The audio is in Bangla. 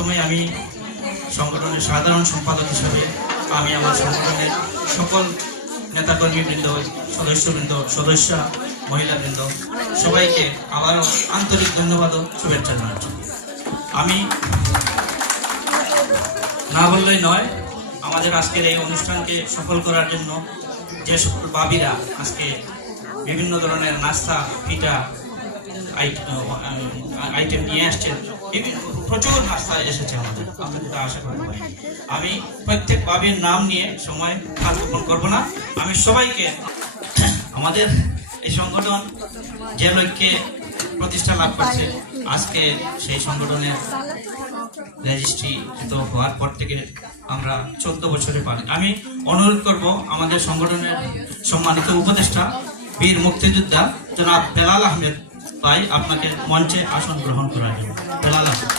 প্রথমে আমি সংগঠনের সাধারণ সম্পাদক হিসেবে আমি আমার সংগঠনের সকল নেতাকর্মীবৃন্দ, সদস্যবৃন্দ, সদস্য, মহিলাবৃন্দ সবাইকে আবারও আন্তরিক ধন্যবাদ ও শুভেচ্ছা জানাচ্ছি। আমি না বললেই নয়, আমাদের আজকের এই অনুষ্ঠানকে সফল করার জন্য যে সকল বাবিরা আজকে বিভিন্ন ধরনের নাস্তা, পিঠা আইটেম নিয়ে আসছেন, প্রচুর নাস্তা এসেছে আমাদের, আমরা যেটা আশা করতে পারি। আমি প্রত্যেক বাবির নাম নিয়ে সময় স্থাপন করবো না। আমি সবাইকে, আমাদের এই সংগঠন যে লক্ষ্যে প্রতিষ্ঠা লাভ করছে, আজকে সেই সংগঠনের রেজিস্ট্রি হওয়ার পর থেকে আমরা 14 বছরে পারি। আমি অনুরোধ করব আমাদের সংগঠনের সম্মানিত উপদেষ্টা বীর মুক্তিযোদ্ধা জনাব বেলাল আহমেদ ভাই, আপনাকে মঞ্চে আসন গ্রহণ করার জন্য। বেলাল আহমেদ।